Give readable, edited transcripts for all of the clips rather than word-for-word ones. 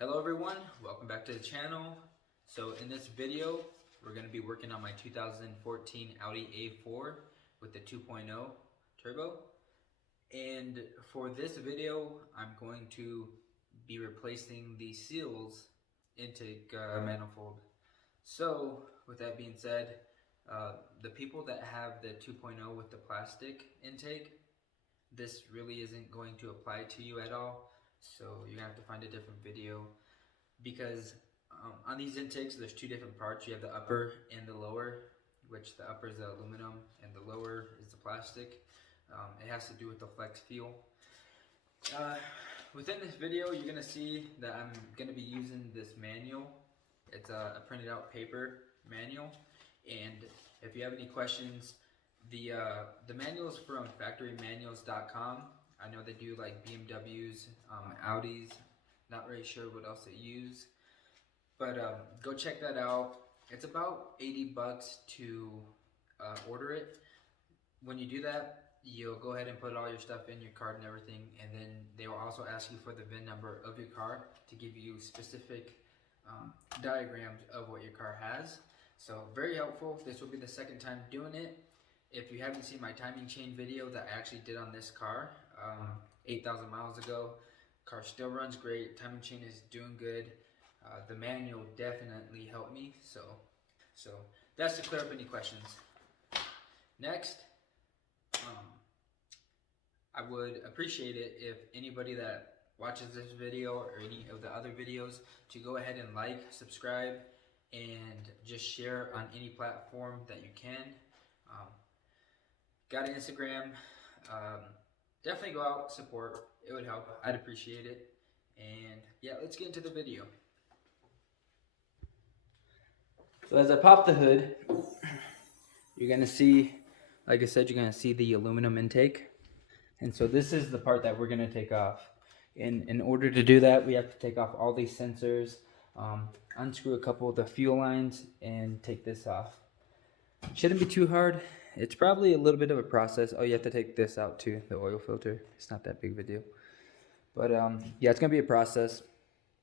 Hello everyone, welcome back to the channel. So in this video, we're going to be working on my 2014 Audi A4 with the 2.0 turbo. And for this video, I'm going to be replacing the seals intake manifold. So with that being said, the people that have the 2.0 with the plastic intake, this really isn't going to apply to you at all. So you're gonna have to find a different video because on these intakes there's two different parts. You have the upper and the lower, which the upper is the aluminum and the lower is the plastic. It has to do with the flex fuel. Within this video you're gonna see that I'm gonna be using this manual. It's a printed out paper manual, and if you have any questions, the manual is from factorymanuals.com. I know they do like BMWs, Audis, not really sure what else they use, but go check that out. It's about 80 bucks to order it. When you do that, you'll go ahead and put all your stuff in your card and everything, and then they will also ask you for the VIN number of your car to give you specific diagrams of what your car has. So very helpful. This will be the second time doing it. If you haven't seen my timing chain video that I actually did on this car 8,000 miles ago, car still runs great, timing chain is doing good. The manual definitely helped me, so that's to clear up any questions. Next, I would appreciate it if anybody that watches this video or any of the other videos to go ahead and like, subscribe, and just share on any platform that you can. Got an Instagram. Definitely go out, support. It would help. I'd appreciate it. And yeah, let's get into the video. So as I pop the hood, you're gonna see, like I said, you're gonna see the aluminum intake. And so this is the part that we're gonna take off. In order to do that, we have to take off all these sensors, unscrew a couple of the fuel lines, and take this off. Shouldn't be too hard. It's probably a little bit of a process. Oh, you have to take this out too, the oil filter. It's not that big of a deal. But yeah, it's gonna be a process.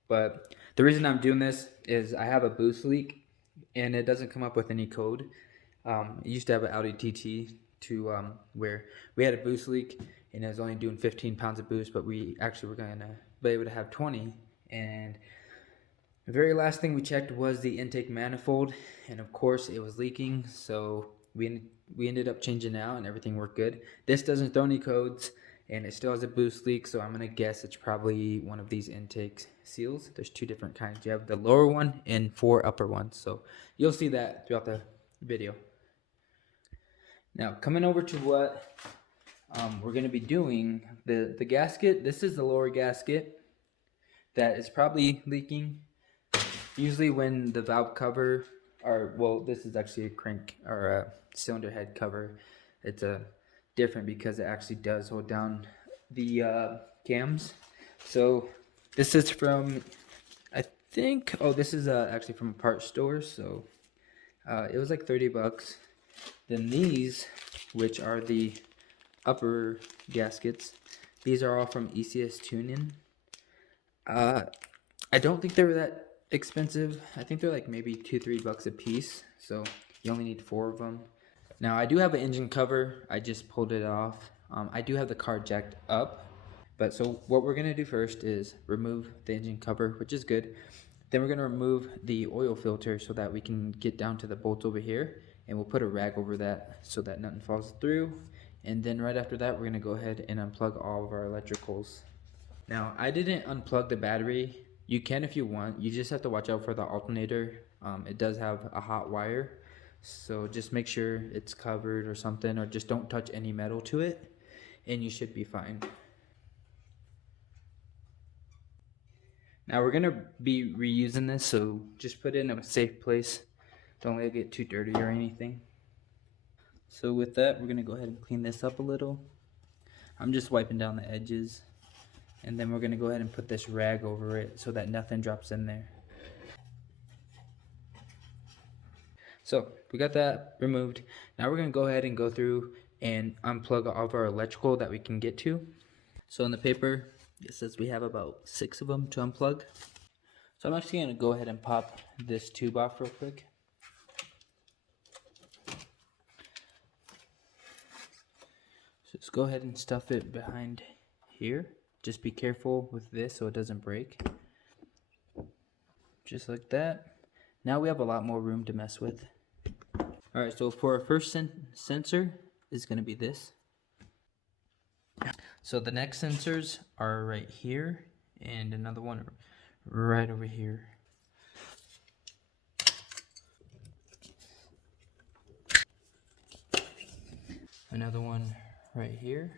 But the reason I'm doing this is I have a boost leak, and it doesn't come up with any code. It used to have an Audi TT where we had a boost leak, and it was only doing 15 pounds of boost, but we actually were gonna be able to have 20. And the very last thing we checked was the intake manifold, and of course it was leaking. So we ended up changing it out, and everything worked good. This doesn't throw any codes, and it still has a boost leak, so I'm gonna guess it's probably one of these intake seals. There's two different kinds. You have the lower one and 4 upper ones, so you'll see that throughout the video. Now coming over to what we're gonna be doing, the gasket. This is the lower gasket that is probably leaking. Usually when the valve cover, this is actually a crank or a cylinder head cover. It's different because it actually does hold down the cams. So this is from, I think, this is actually from a parts store. So it was like 30 bucks. Then these, which are the upper gaskets, these are all from ECS Tuning. I don't think they were that expensive. I think they're like maybe $2-3 bucks a piece, so you only need 4 of them. Now I do have an engine cover. I just pulled it off. I do have the car jacked up, but so what we're gonna do first is remove the engine cover, which is good. Then we're gonna remove the oil filter so that we can get down to the bolts over here, and we'll put a rag over that so that nothing falls through. And then right after that, we're gonna go ahead and unplug all of our electricals. Now I didn't unplug the battery. You can if you want. You just have to watch out for the alternator. It does have a hot wire, so just make sure it's covered or something, or just don't touch any metal to it, and you should be fine. Now we're gonna be reusing this, so just put it in a safe place. Don't let it get too dirty or anything. So with that, we're gonna go ahead and clean this up a little. I'm just wiping down the edges. And then we're gonna go ahead and put this rag over it so that nothing drops in there. So we got that removed. Now we're gonna go ahead and go through and unplug all of our electrical that we can get to. So in the paper, it says we have about 6 of them to unplug. So I'm actually going to go ahead and pop this tube off real quick. So just go ahead and stuff it behind here. Just be careful with this so it doesn't break. Just like that. Now we have a lot more room to mess with. Alright, so for our first sensor is going to be this. So the next sensors are right here and another one right over here. Another one right here.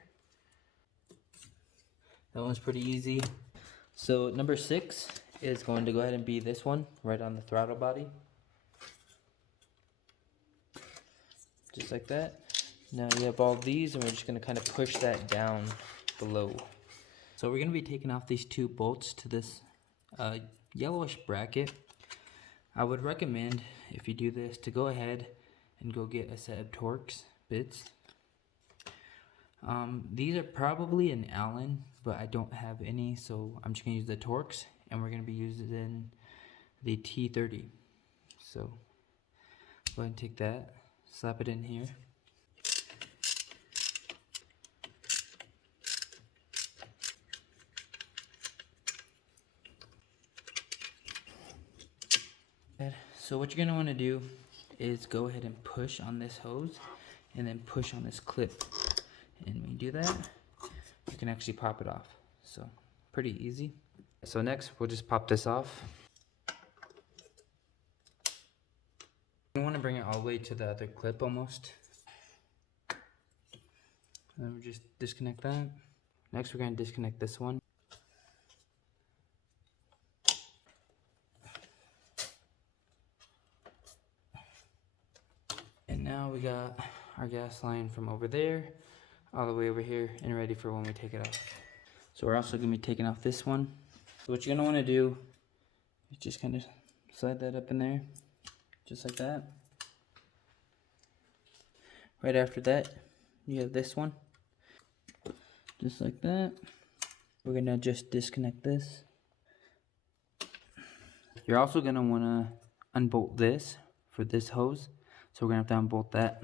That one's pretty easy. So number 6 is going to go ahead and be this one right on the throttle body. Just like that. Now you have all these and we're just going to kind of push that down below. So we're going to be taking off these 2 bolts to this yellowish bracket. I would recommend, if you do this, to go ahead and go get a set of Torx bits. These are probably an Allen, but I don't have any, so I'm just going to use the Torx, and we're going to be using the T30. So go ahead and take that, slap it in here. So what you're going to want to do is go ahead and push on this hose and then push on this clip. And when you do that, you can actually pop it off. So pretty easy. So next we'll just pop this off. You want to bring it all the way to the other clip almost. And then we just disconnect that. Next we're going to disconnect this one. And now we got our gas line from over there all the way over here and ready for when we take it off. So we're also going to be taking off this one. So what you're going to want to do is just kind of slide that up in there, just like that. Right after that, you have this one, just like that. We're going to just disconnect this. You're also going to want to unbolt this for this hose. So we're going to have to unbolt that.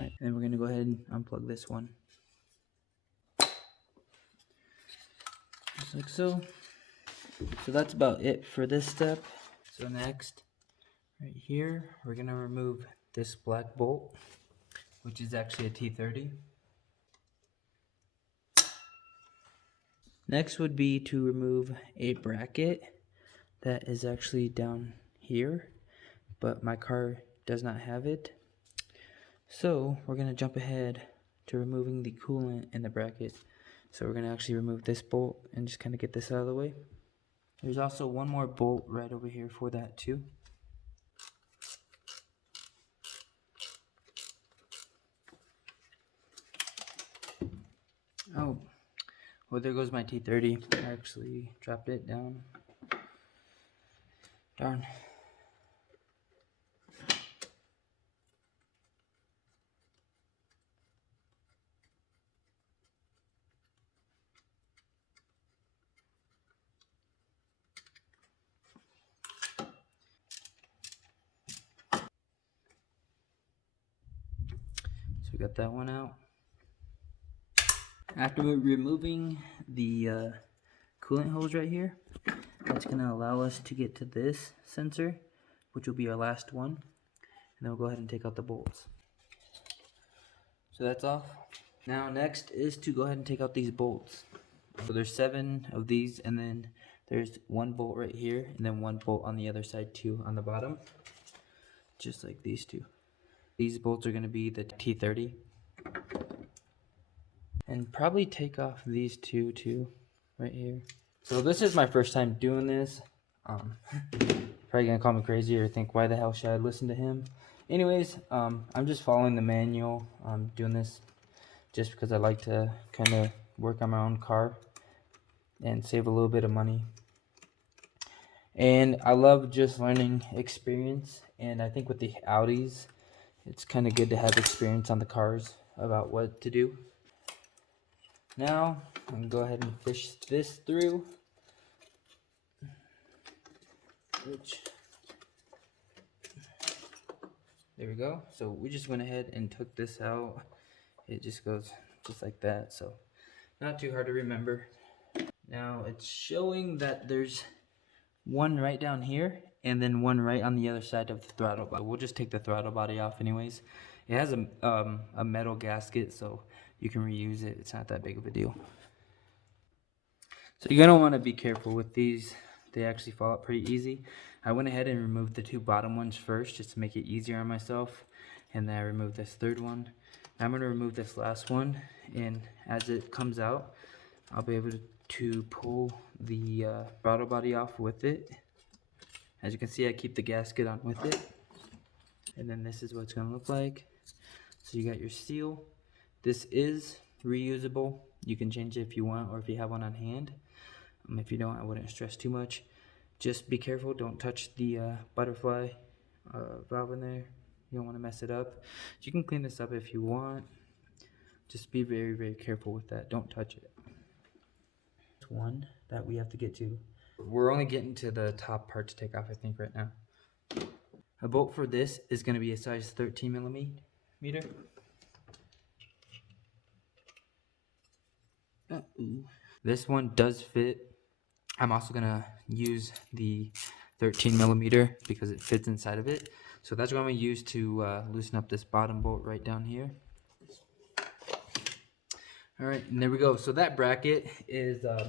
Right, and then we're going to go ahead and unplug this one. Just like so. So that's about it for this step. So next, right here, we're going to remove this black bolt, which is actually a T30. Next would be to remove a bracket that is actually down here, but my car does not have it. So we're going to jump ahead to removing the coolant in the bracket. So we're going to actually remove this bolt and just kind of get this out of the way. There's also one more bolt right over here for that too. Oh, well, there goes my T30. I actually dropped it down. Darn. So we got that one out. After removing the coolant hose right here, that's going to allow us to get to this sensor, which will be our last one. And then we'll go ahead and take out the bolts. So that's off. Now next is to go ahead and take out these bolts. So there's 7 of these, and then there's one bolt right here, and then one bolt on the other side too on the bottom. Just like these two. These bolts are going to be the T30. And probably take off these two too, right here. So this is my first time doing this. Probably gonna call me crazy or think, why the hell should I listen to him? Anyways, I'm just following the manual. I'm doing this just because I like to kind of work on my own car and save a little bit of money. And I love just learning experience. And I think with the Audis, it's kind of good to have experience on the cars about what to do. Now I'm gonna go ahead and fish this through. There we go. So we just went ahead and took this out. It just goes just like that. So not too hard to remember. Now it's showing that there's one right down here and then one right on the other side of the throttle body. We'll just take the throttle body off anyways. It has a metal gasket, so you can reuse it. It's not that big of a deal. So you're gonna want to be careful with these. They actually fall out pretty easy. I went ahead and removed the two bottom ones first just to make it easier on myself, and then I removed this third one. Now I'm gonna remove this last one, and as it comes out, I'll be able to pull the throttle body off with it. As you can see, I keep the gasket on with it, and then this is what it's gonna look like. So you got your seal. This is reusable. You can change it if you want, or if you have one on hand. If you don't, I wouldn't stress too much. Just be careful, don't touch the butterfly valve in there. You don't want to mess it up. You can clean this up if you want. Just be very, very careful with that. Don't touch it. One that we have to get to. We're only getting to the top part to take off, I think, right now. A bolt for this is going to be a size 13 millimeter. This one does fit. I'm also going to use the 13 millimeter because it fits inside of it. So that's what I'm going to use to loosen up this bottom bolt right down here. Alright, and there we go. So that bracket is a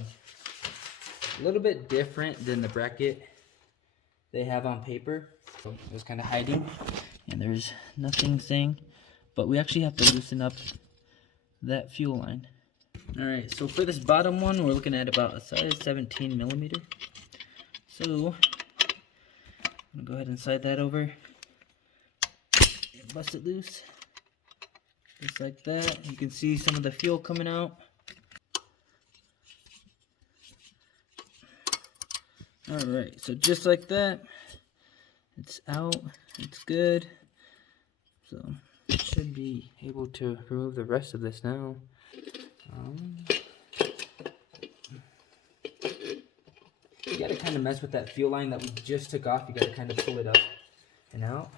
little bit different than the bracket they have on paper. So it was kind of hiding, and there's nothing saying, but we actually have to loosen up that fuel line. Alright, so for this bottom one, we're looking at about a size 17 millimeter. So I'm gonna go ahead and slide that over and bust it loose. Just like that. You can see some of the fuel coming out. Alright, so just like that, it's out, it's good. So I should be able to remove the rest of this now. You gotta kind of mess with that fuel line that we just took off. You gotta kind of pull it up and out.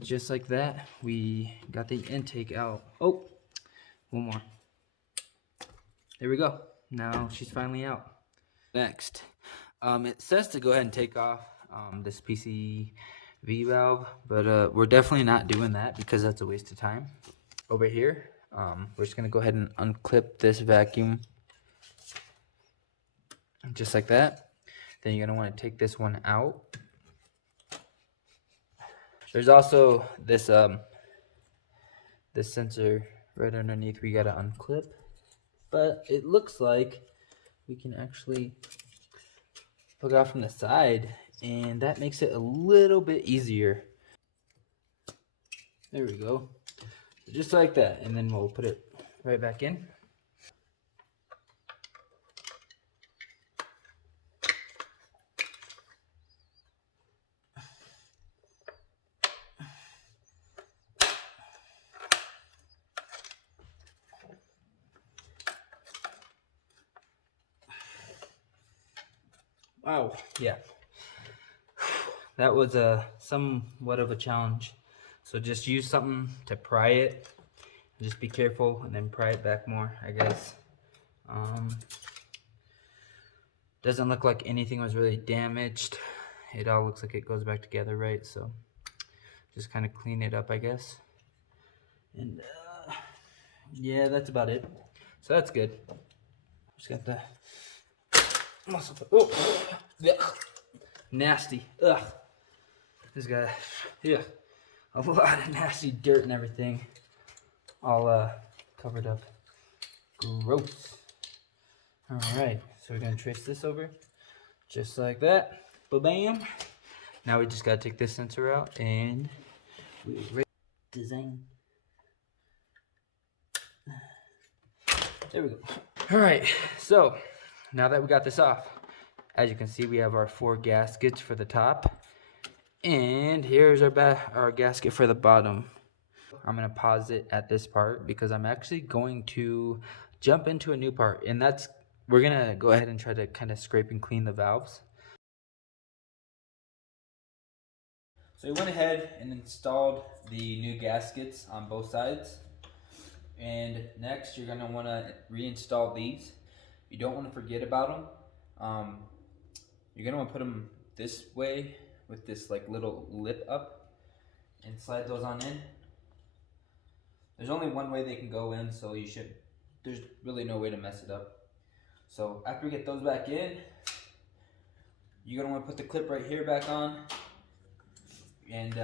Just like that, we got the intake out. Oh, one more. There we go. Now she's finally out. Next, it says to go ahead and take off this PCV valve, but we're definitely not doing that because that's a waste of time. Over here, we're just gonna go ahead and unclip this vacuum, just like that. Then you're gonna want to take this one out. There's also this this sensor right underneath we gotta unclip, but it looks like we can actually plug out from the side, and that makes it a little bit easier. There we go. Just like that, and then we'll put it right back in. Wow, yeah. That was somewhat of a challenge. So just use something to pry it. Just be careful and then pry it back more, I guess. Doesn't look like anything was really damaged. It all looks like it goes back together right, so just kind of clean it up, I guess. And yeah, that's about it. So that's good. Just got the muscle. Oh, yeah. Nasty. Ugh. This guy, yeah, a lot of nasty dirt and everything, all covered up. Gross. All right, so we're gonna trace this over, just like that. Ba-bam. Now we just gotta take this sensor out and we design. There we go. All right, so now that we got this off, as you can see, we have our 4 gaskets for the top, and here's our gasket for the bottom. I'm gonna pause it at this part because I'm actually going to jump into a new part, and we're gonna go ahead and try to kind of scrape and clean the valves. So we went ahead and installed the new gaskets on both sides. And next you're gonna wanna reinstall these. You don't wanna forget about them. You're gonna wanna put them this way with this like little lip up and slide those on in. There's only one way they can go in, so there's really no way to mess it up. So after we get those back in, you're gonna wanna put the clip right here back on. And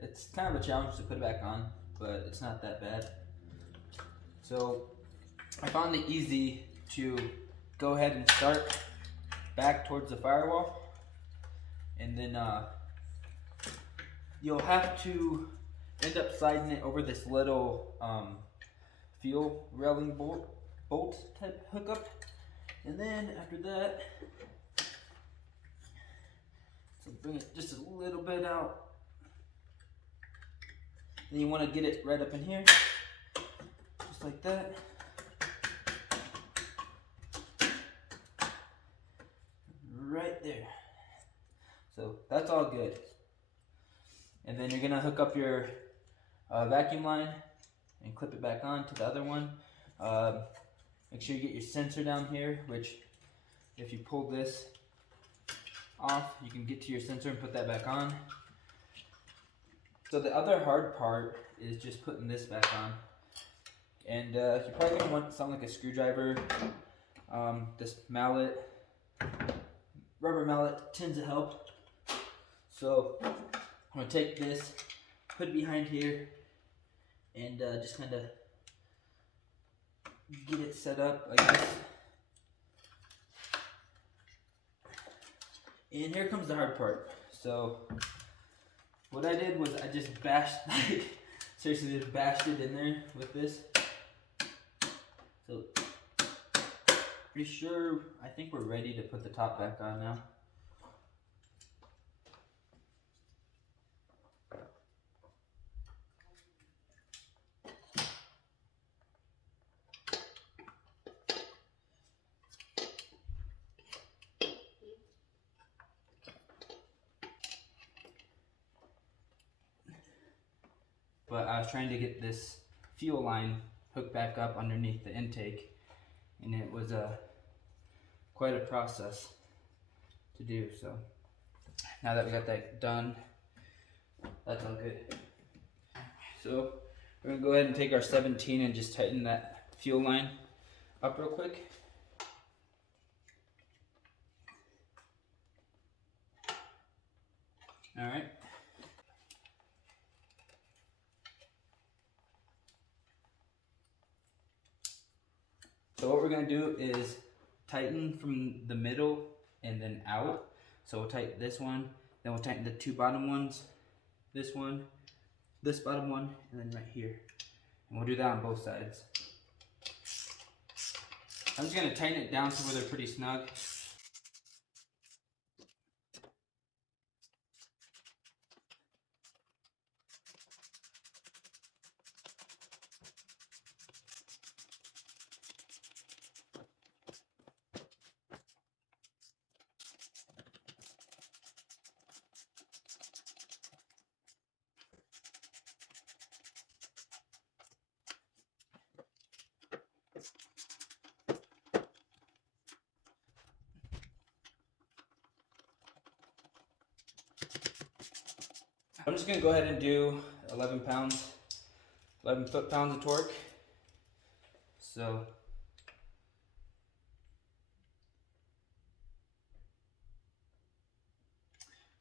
it's kind of a challenge to put it back on, but it's not that bad. So I found it easy to go ahead and start back towards the firewall, and then you'll have to end up sliding it over this little fuel railing bolt type hookup, and then after that, so bring it just a little bit out. Then you want to get it right up in here, just like that. Right there. So that's all good. And then you're gonna hook up your vacuum line and clip it back on to the other one. Make sure you get your sensor down here, which if you pull this off, you can get to your sensor and put that back on. So the other hard part is just putting this back on. And you're probably gonna want something like a screwdriver. This mallet, rubber mallet tends to help. So I'm gonna take this, put it behind here, and just kind of get it set up like this. And here comes the hard part. So what I did was I just bashed, like, seriously just bashed it in there with this. So pretty sure, I think we're ready to put the top back on now. But I was trying to get this fuel line hooked back up underneath the intake, and it was quite a process to do. So now that we got that done, that's all good. So we're gonna go ahead and take our 17 and just tighten that fuel line up real quick. All right. So what we're gonna do is tighten from the middle and then out. So we'll tighten this one, then we'll tighten the two bottom ones, this one, this bottom one, and then right here. And we'll do that on both sides. I'm just gonna tighten it down to where they're pretty snug. I'm just gonna go ahead and do 11 foot-pounds of torque. So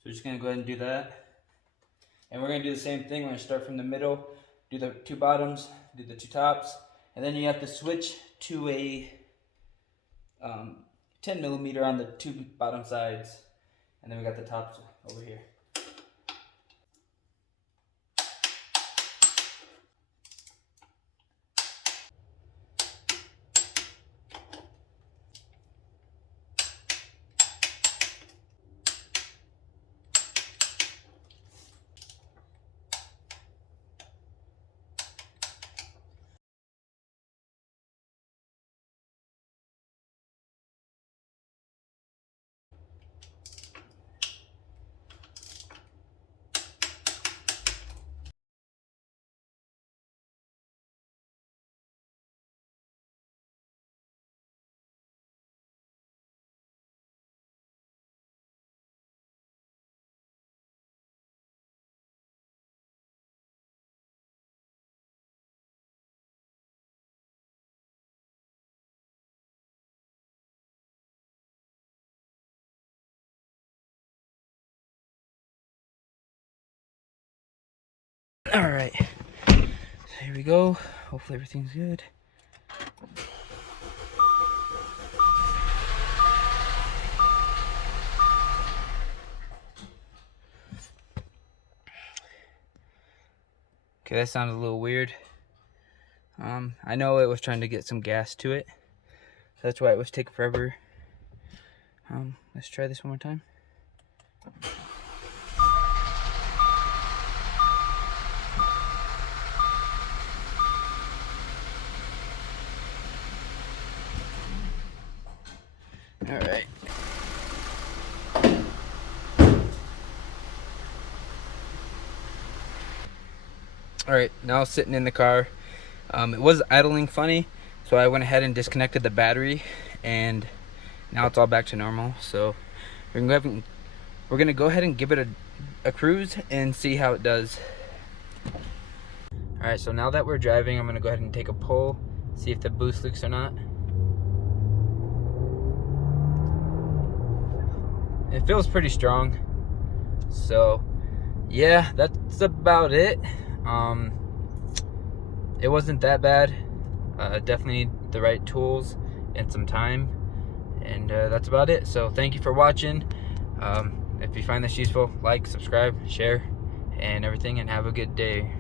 we're just gonna go ahead and do that. And we're gonna do the same thing. We're gonna start from the middle, do the two bottoms, do the two tops, and then you have to switch to a 10 millimeter on the two bottom sides, and then we got the tops over here. All right, so here we go. Hopefully everything's good. Okay, that sounded a little weird. I know it was trying to get some gas to it. That's why it was taking forever. Let's try this one more time. All right. All right, now sitting in the car. It was idling funny, so I went ahead and disconnected the battery, and now it's all back to normal. So we're gonna go ahead and give it a cruise and see how it does. All right, so now that we're driving, I'm gonna go ahead and take a pull, see if the boost leaks or not. It feels pretty strong. So yeah, that's about it. It wasn't that bad. Definitely need the right tools and some time, and that's about it. So thank you for watching. If you find this useful, like, subscribe, share, and everything, and have a good day.